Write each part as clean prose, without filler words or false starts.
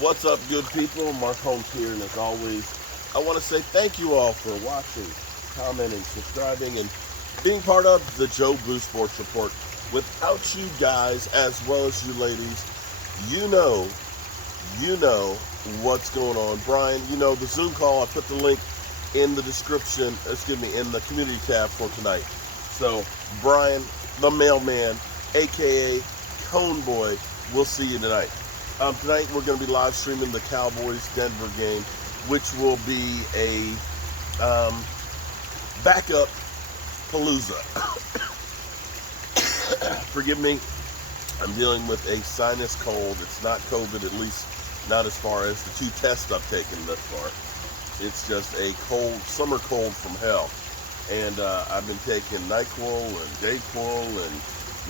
What's up, good people? Mark Holmes here, and as always, I want to say thank you all for watching, commenting, subscribing, and being part of the Joe Boo Sports Report. Without you guys, as well as you ladies, you know, you know what's going on. Brian, you know, the Zoom call, I put the link in the description, in the community tab for tonight. So, Brian, the mailman, aka Cone Boy, we'll see you tonight. Tonight we're going to be live streaming the Cowboys Denver game, which will be a backup palooza. Forgive me, I'm dealing with a sinus cold. It's not COVID, at least not as far as the two tests I've taken thus far. It's just a cold, summer cold from hell. And I've been taking NyQuil and Dayquil and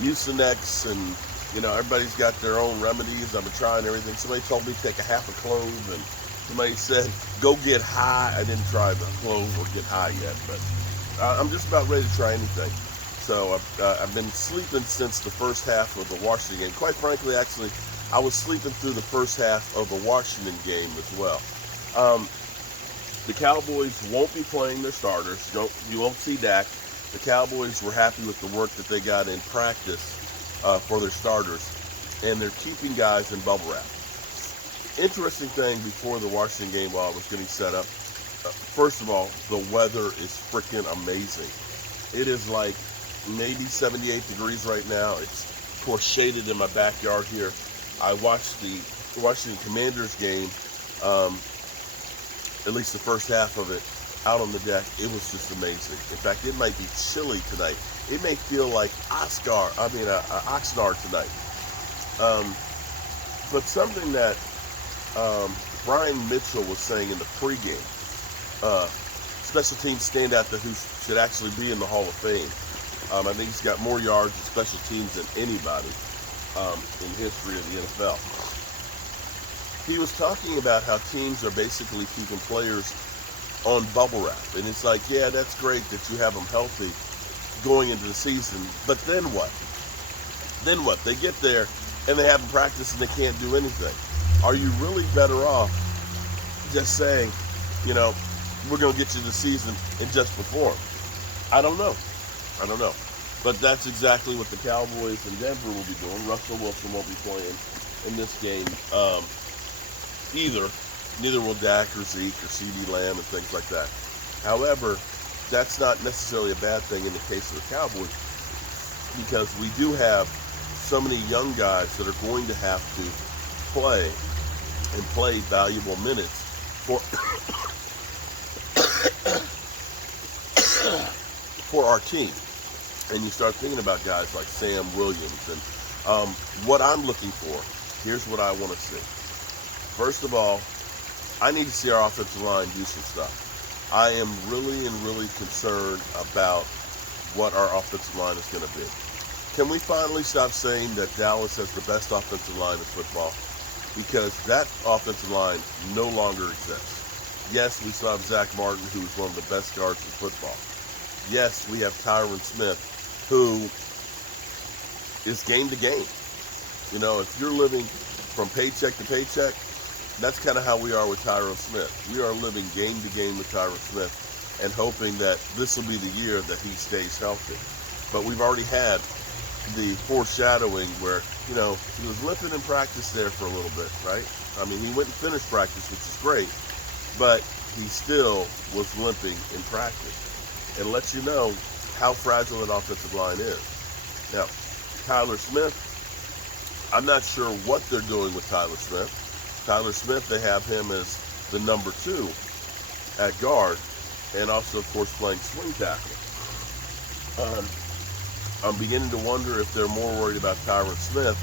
Mucinex, and you know, everybody's got their own remedies. I've been trying everything. Somebody told me to take a half a clove, and somebody said go get high. I didn't try the clove or get high yet, but I'm just about ready to try anything. So I've been sleeping since the first half of the Washington game. Quite frankly, actually, I was sleeping through the first half of the Washington game as well. The Cowboys won't be playing their starters. You won't see Dak. The Cowboys were happy with the work that they got in practice for their starters, and they're keeping guys in bubble wrap. Interesting thing before the Washington game while I was getting set up, first of all, the weather is freaking amazing. It is like maybe 78 degrees right now. It's, of course, shaded in my backyard here. I watched the Washington Commanders game, at least the first half of it, out on the deck. It was just amazing. In fact, it might be chilly tonight. It may feel like Oxnard tonight. But something that Brian Mitchell was saying in the pregame, special teams standout who should actually be in the Hall of Fame. I think he's got more yards in special teams than anybody in history of the NFL. He was talking about how teams are basically keeping players on bubble wrap. And it's like, yeah, that's great that you have them healthy going into the season, but then what? Then what? They get there and they haven't practiced and they can't do anything. Are you really better off just saying, you know, we're going to get you the season and just perform? I don't know. But that's exactly what the Cowboys in Denver will be doing. Russell Wilson won't be playing in this game either. Neither will Dak or Zeke or CeeDee Lamb and things like that. However, that's not necessarily a bad thing in the case of the Cowboys, because we do have so many young guys that are going to have to play and play valuable minutes for our team. And you start thinking about guys like Sam Williams. And what I'm looking for, here's what I want to see. First of all, I need to see our offensive line do some stuff. I am really concerned about what our offensive line is going to be. Can we finally stop saying that Dallas has the best offensive line in football? Because that offensive line no longer exists. Yes, we still have Zach Martin, who is one of the best guards in football. Yes, we have Tyron Smith, who is game to game. You know, if you're living from paycheck to paycheck, that's kind of how we are with Tyron Smith. We are living game to game with Tyron Smith and hoping that this will be the year that he stays healthy. But we've already had the foreshadowing where, you know, he was limping in practice there for a little bit, right? I mean, he went and finished practice, which is great, but he still was limping in practice. It lets you know how fragile that offensive line is. Now, Tyler Smith, I'm not sure what they're doing with Tyler Smith. Tyler Smith, they have him as the number 2 at guard, and also, of course, playing swing tackle. I'm beginning to wonder if they're more worried about Tyron Smith,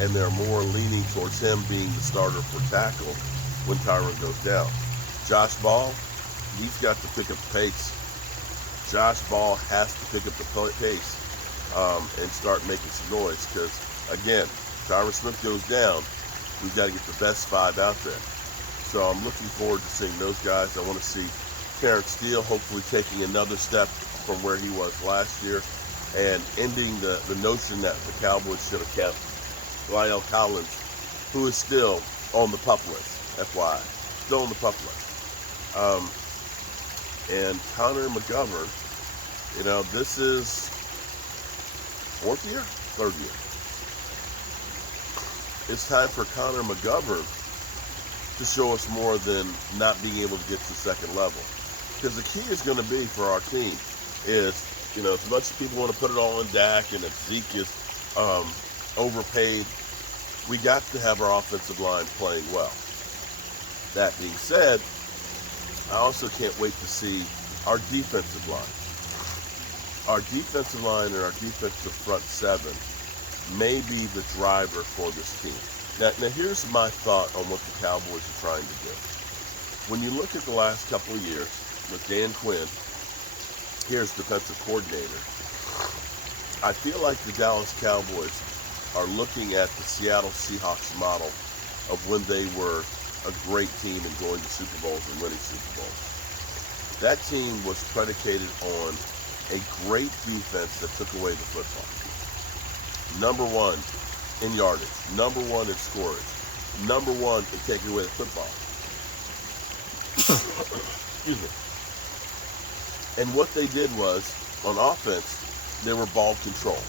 and they're more leaning towards him being the starter for tackle when Tyron goes down. Josh Ball, he's got to pick up the pace. Josh Ball has to pick up the pace and start making some noise, because, again, Tyron Smith goes down, we've got to get the best 5 out there. So I'm looking forward to seeing those guys. I want to see Terrence Steele hopefully taking another step from where he was last year and ending the notion that the Cowboys should have kept Lyle Collins, who is still on the pup list, FYI. Still on the pup list. And Connor McGovern, this is fourth year? Third year. It's time for Connor McGovern to show us more than not being able to get to second level. Because the key is going to be for our team is, as much as people want to put it all on Dak and if Zeke is overpaid, we got to have our offensive line playing well. That being said, I also can't wait to see our defensive line. Our defensive line and our defensive front seven may be the driver for this team. Now here's my thought on what the Cowboys are trying to do. When you look at the last couple of years with Dan Quinn, here's defensive coordinator, I feel like the Dallas Cowboys are looking at the Seattle Seahawks model of when they were a great team and going to Super Bowls and winning Super Bowls. That team was predicated on a great defense that took away the football. Number one in yardage, number one in scoring, number one in taking away the football. Excuse me. And what they did was, on offense, they were ball control.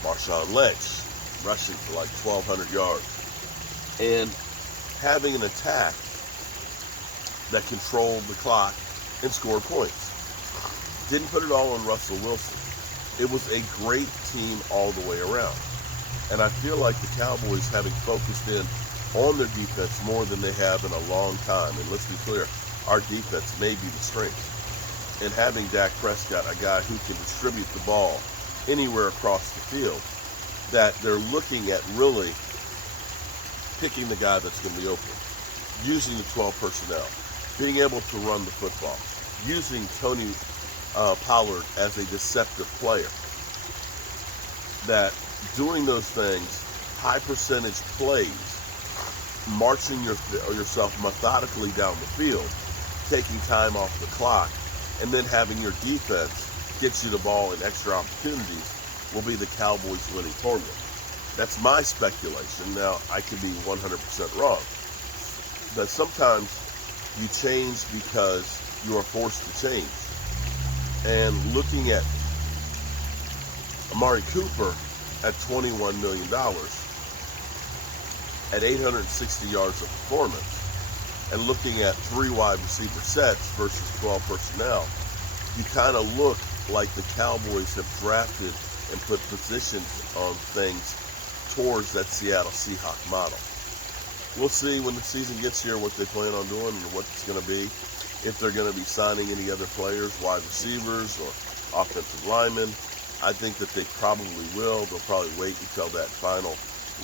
Marshawn Lynch rushing for like 1,200 yards. And having an attack that controlled the clock and scored points. Didn't put it all on Russell Wilson. It was a great team all the way around. And I feel like the Cowboys, having focused in on their defense more than they have in a long time, and let's be clear, our defense may be the strength. And having Dak Prescott, a guy who can distribute the ball anywhere across the field, that they're looking at really picking the guy that's going to be open, using the 12 personnel, being able to run the football, using Tony Pollard as a deceptive player. That doing those things, high percentage plays, marching yourself methodically down the field, taking time off the clock, and then having your defense get you the ball in extra opportunities will be the Cowboys' winning formula. That's my speculation. Now, I could be 100% wrong. But sometimes you change because you are forced to change. And looking at Amari Cooper at $21 million, at 860 yards of performance, and looking at 3 wide receiver sets versus 12 personnel, you kind of look like the Cowboys have drafted and put positions on things towards that Seattle Seahawks model. We'll see when the season gets here what they plan on doing and what it's going to be. If they're going to be signing any other players, wide receivers or offensive linemen, I think that they probably will. They'll probably wait until that final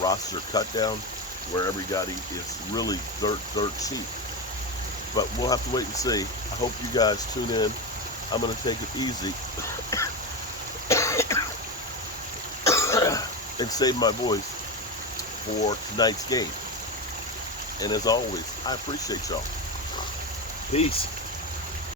roster cut down where everybody is really dirt cheap. But we'll have to wait and see. I hope you guys tune in. I'm going to take it easy and save my voice for tonight's game. And as always, I appreciate y'all. Peace.